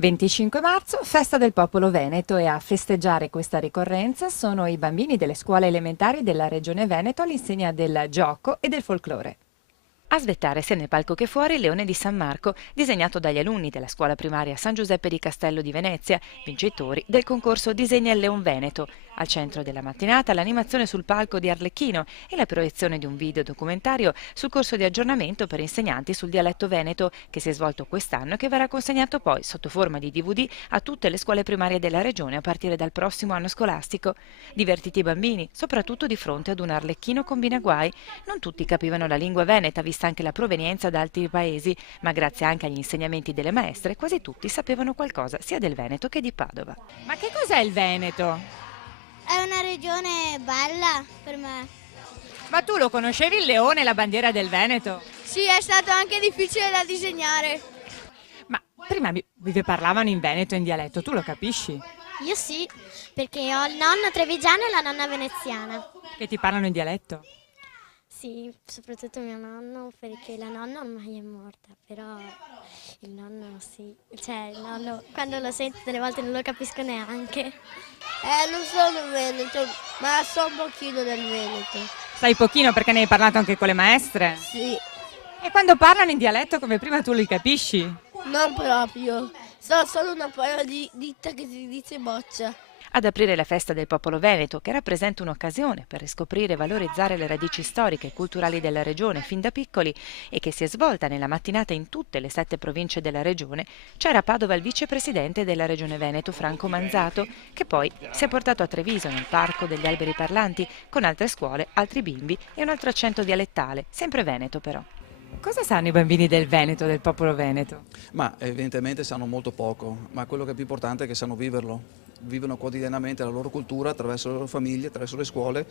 25 marzo, festa del popolo veneto e a festeggiare questa ricorrenza sono i bambini delle scuole elementari della regione Veneto all'insegna del gioco e del folklore. A svettare sia nel palco che fuori il leone di San Marco, disegnato dagli alunni della scuola primaria San Giuseppe di Castello di Venezia, vincitori del concorso Disegna il Leon Veneto. Al centro della mattinata l'animazione sul palco di Arlecchino e la proiezione di un video documentario sul corso di aggiornamento per insegnanti sul dialetto veneto che si è svolto quest'anno e che verrà consegnato poi sotto forma di DVD a tutte le scuole primarie della regione a partire dal prossimo anno scolastico. Divertiti i bambini, soprattutto di fronte ad un Arlecchino con Binaguai. Non tutti capivano la lingua veneta, vista anche la provenienza da altri paesi, ma grazie anche agli insegnamenti delle maestre quasi tutti sapevano qualcosa sia del Veneto che di Padova. Ma che cos'è il Veneto? È una regione bella per me. Ma tu lo conoscevi il leone e la bandiera del Veneto? Sì, è stato anche difficile da disegnare. Ma prima vi parlavano in veneto e in dialetto, tu lo capisci? Io sì, perché ho il nonno trevigiano e la nonna veneziana. Che ti parlano in dialetto? Sì, soprattutto mio nonno, perché la nonna ormai è morta, però il nonno sì. Cioè, il nonno quando lo sento delle volte non lo capisco neanche. Non sono veneto, ma so un pochino del Veneto. Sai pochino perché ne hai parlato anche con le maestre? Sì, E quando parlano in dialetto come prima tu li capisci? non proprio. So solo una parola di ditta che si dice boccia. Ad aprire la festa del popolo veneto, che rappresenta un'occasione per riscoprire e valorizzare le radici storiche e culturali della regione fin da piccoli e che si è svolta nella mattinata in tutte le 7 province della regione, c'era a Padova il vicepresidente della regione Veneto, Franco Manzato, che poi si è portato a Treviso nel parco degli alberi parlanti con altre scuole, altri bimbi e un altro accento dialettale, sempre veneto però. Cosa sanno i bambini del Veneto, del popolo veneto? Ma evidentemente sanno molto poco, ma quello che è più importante è che sanno viverlo. Vivono quotidianamente la loro cultura attraverso le loro famiglie, attraverso le scuole